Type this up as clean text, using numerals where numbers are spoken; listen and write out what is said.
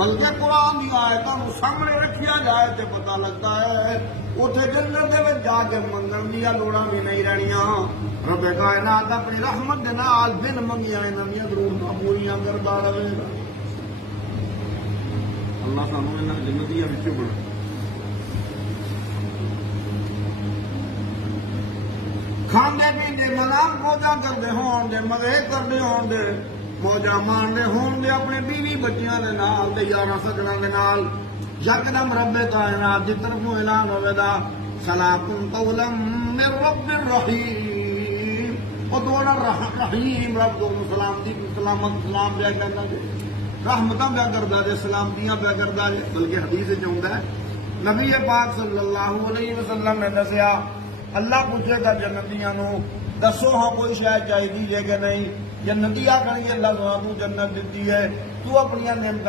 بلکہ قرآن کی آیتوں کو سامنے رکھیا جائے تو پتہ لگتا ہے اتنے جنت دے وچ جا کے منگن دیا لوڑاں بھی نہیں رہنیاں. رب کائنات اپنی رحمت دے نال بن منگیا انہاں دیاں ضرورتاں پوریاں کردا رہے گا. اللہ سانوں انہاں جنتیاں وچوں بنا. کھاندے پیندے منا موجاں کردے ہون دے مزے کردے ہون دے موجاں مارنے ہون دے اپنے بیوی بچیاں دے نال تے یاراں سجناں دے نال یکدم رب کائنات دی طرفوں اعلان ہوے گا سلام قولا من رب الرحیم. او دونا رحیم رب کو سلامتی سلامت سلام دے کردا جے رحمتاں پیا کردا جے سلامتیاں پیا کردا جے. بلکہ حدیث وچ آوندا ہے نبی پاک صلی اللہ علیہ وسلم نے دسیا اللہ پوچھے گا جنتیاں نو دسو ہاں کوئی شے چاہیے جے کہ نہیں. جنتی آکھن گے اللہ تو جنت دتی ہے تو اپنی نعمتاں